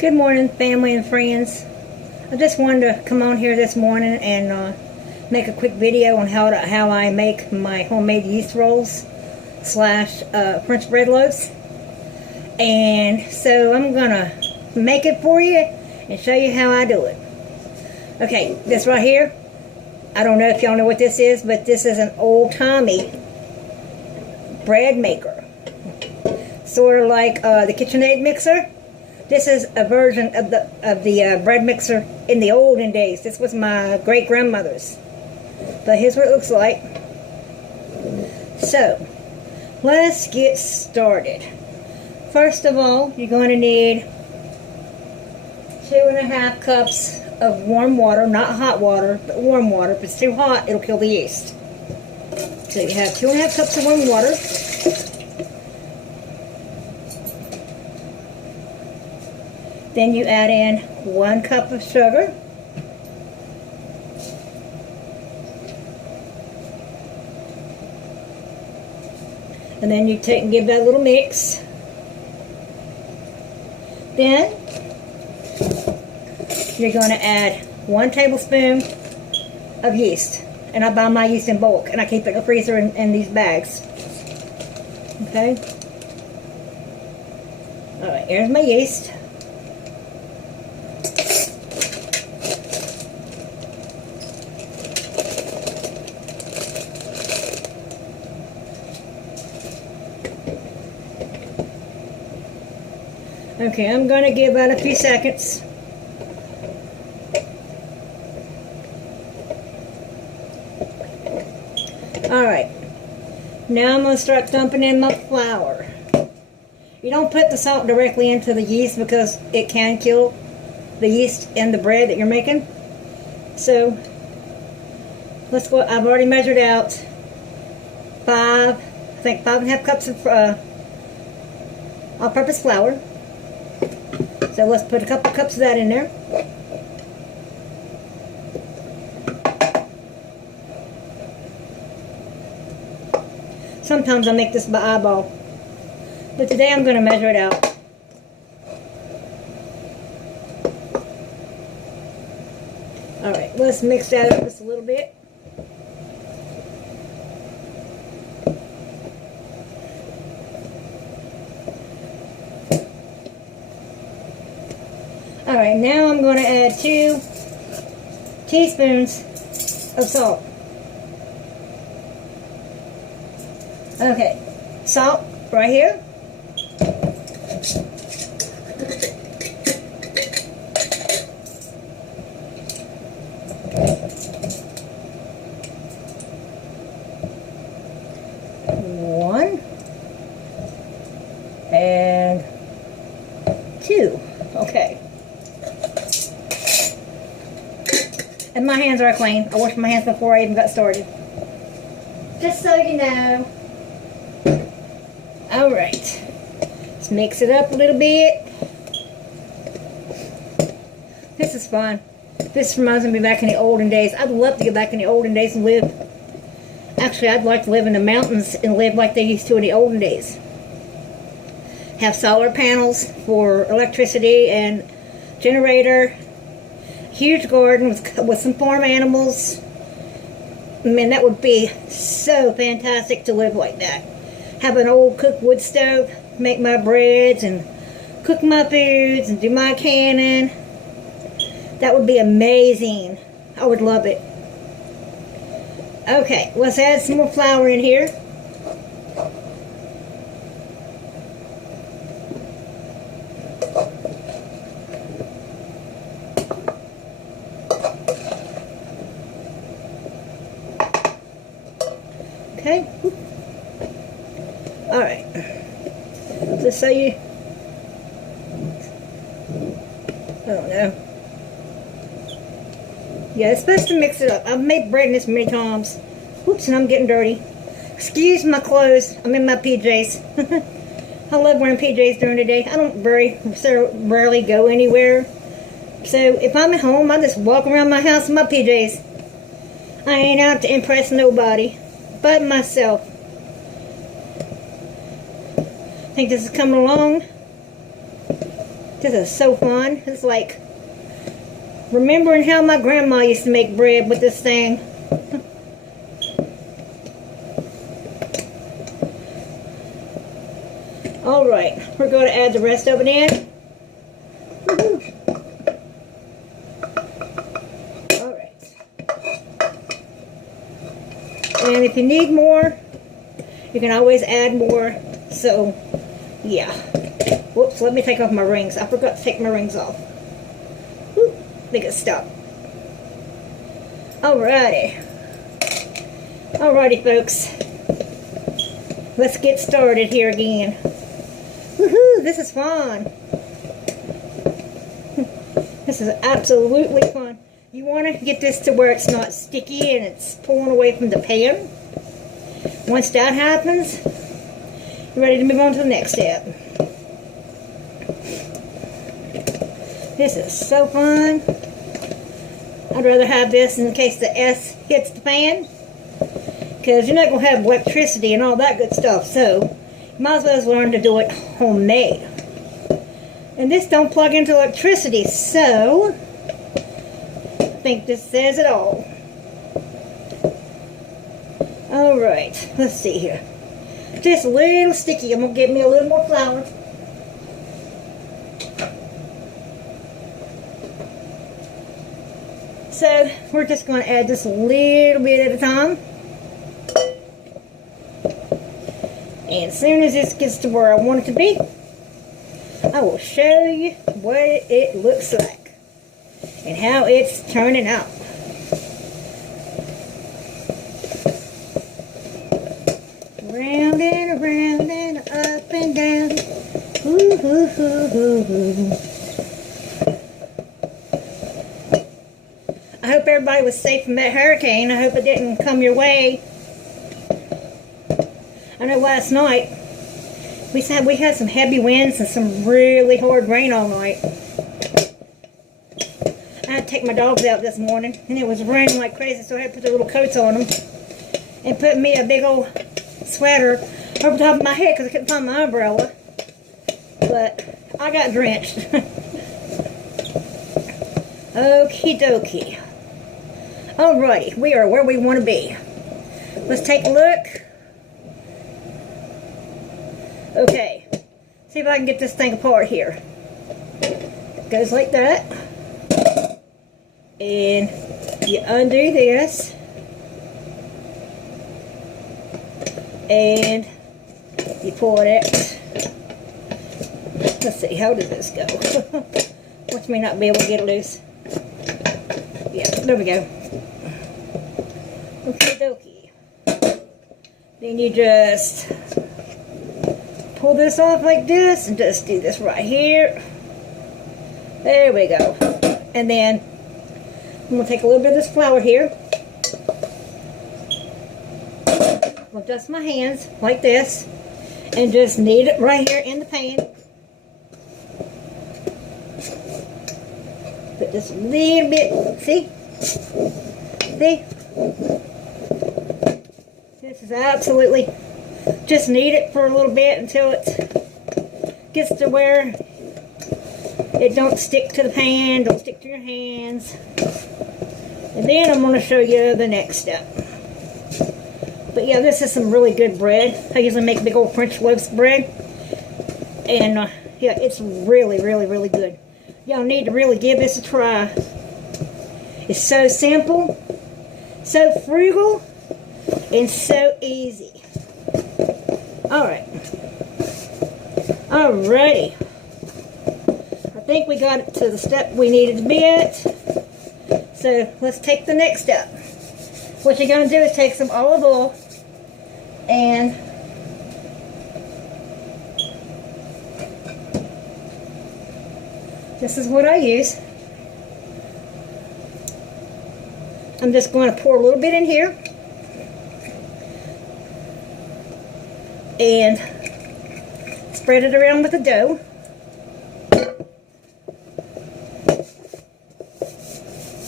Good morning, family and friends. I just wanted to come on here this morning and make a quick video on how I make my homemade yeast rolls slash French bread loaves. And so I'm gonna make it for you and show you how I do it. Okay, this right here, I don't know if y'all know what this is, but this is an old-timey bread maker. Sort of like the KitchenAid mixer. This is a version of the bread mixer in the olden days. This was my great-grandmother's. But here's what it looks like. So, let's get started. First of all, you're going to need 2.5 cups of warm water, not hot water, but warm water. If it's too hot, it'll kill the yeast. So you have 2.5 cups of warm water. Then you add in 1 cup of sugar. And then you take and give that a little mix. Then you're going to add 1 tablespoon of yeast. And I buy my yeast in bulk, and I keep it in the freezer in these bags. Okay? Alright, here's my yeast. Okay, I'm going to give that a few seconds. Alright, now I'm going to start dumping in my flour. You don't put the salt directly into the yeast because it can kill the yeast in the bread that you're making. So, let's go. I've already measured out 5.5 cups of all-purpose flour. So let's put a couple cups of that in there. Sometimes I make this by eyeball, but today I'm going to measure it out. Alright, let's mix that up just a little bit. Alright, now I'm going to add 2 teaspoons of salt. Okay, salt right here. One and 2. Okay. And my hands are clean. I washed my hands before I even got started. Just so you know. Alright. Let's mix it up a little bit. This is fun. This reminds me back in the olden days. I'd love to get back in the olden days and live. Actually, I'd like to live in the mountains and live like they used to in the olden days. Have solar panels for electricity and generator. Huge garden with some farm animals. Man, that would be so fantastic to live like that. Have an old cooked wood stove, make my breads and cook my foods and do my canning. That would be amazing. I would love it. Okay, let's add some more flour in here. Okay. Alright. Just so you... I don't know. Yeah, it's supposed to mix it up. I've made bread in this many times. Oops, and I'm getting dirty. Excuse my clothes. I'm in my PJs. I love wearing PJs during the day. I don't rarely go anywhere. So if I'm at home, I just walk around my house in my PJs. I ain't out to impress nobody but myself. I think this is coming along. This is so fun. It's like remembering how my grandma used to make bread with this thing. Alright, we're going to add the rest of it in. Alright. And if you need more, you can always add more. So, yeah. Whoops, let me take off my rings. I forgot to take my rings off. Whoop, make it stop. Alrighty. Alrighty, folks. Let's get started here again. Woohoo, this is fun. This is absolutely fun. You want to get this to where it's not sticky and it's pulling away from the pan. Once that happens, you're ready to move on to the next step. This is so fun. I'd rather have this in case the S hits the pan, because you're not going to have electricity and all that good stuff, so you might as well learn to do it homemade. And this don't plug into electricity, so I think this says it all. Alright, let's see here. Just a little sticky. I'm going to get me a little more flour. So, we're just going to add this a little bit at a time. And as soon as this gets to where I want it to be, I will show you what it looks like and how it's turning out. Round and around and up and down. Ooh, ooh, ooh, ooh, ooh. I hope everybody was safe from that hurricane. I hope it didn't come your way. I know last night we had some heavy winds and some really hard rain all night. I had to take my dogs out this morning and it was raining like crazy, so I had to put the little coats on them and put me a big old sweater over top of my head because I couldn't find my umbrella. But I got drenched. Okie dokie. Alrighty, we are where we want to be. Let's take a look. Okay, see if I can get this thing apart here. It goes like that. And you undo this. And you pull it out. Let's see, how does this go? Watch me not be able to get it loose. Yeah, there we go. Okie dokie. Then you just pull this off like this and just do this right here. There we go. And then I'm going to take a little bit of this flour here. I'll dust my hands like this and just knead it right here in the pan. Put just a little bit, see? See? This is absolutely, just knead it for a little bit until it gets to where it don't stick to the pan, don't stick to your hands. And then I'm going to show you the next step. But yeah, this is some really good bread. I usually make big old French loaves of bread. And yeah, it's really, really, really good. Y'all need to really give this a try. It's so simple, so frugal, and so easy. Alright. Alrighty. I think we got it to the step we needed to be at. So let's take the next step. What you're going to do is take some olive oil and this is what I use. I'm just going to pour a little bit in here and spread it around with the dough.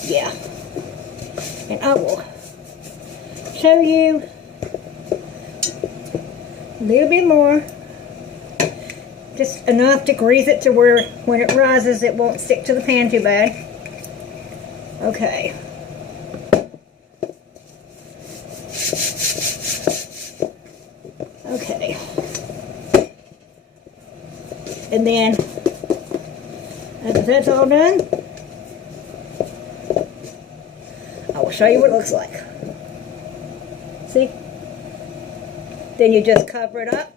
Yeah. And I will show you a little bit more. Just enough to grease it to where when it rises it won't stick to the pan too bad. Okay. Okay. And then, after that's all done, I will show you what it looks like. See? Then you just cover it up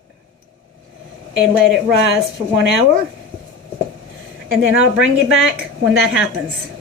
and let it rise for 1 hour. And then I'll bring you back when that happens.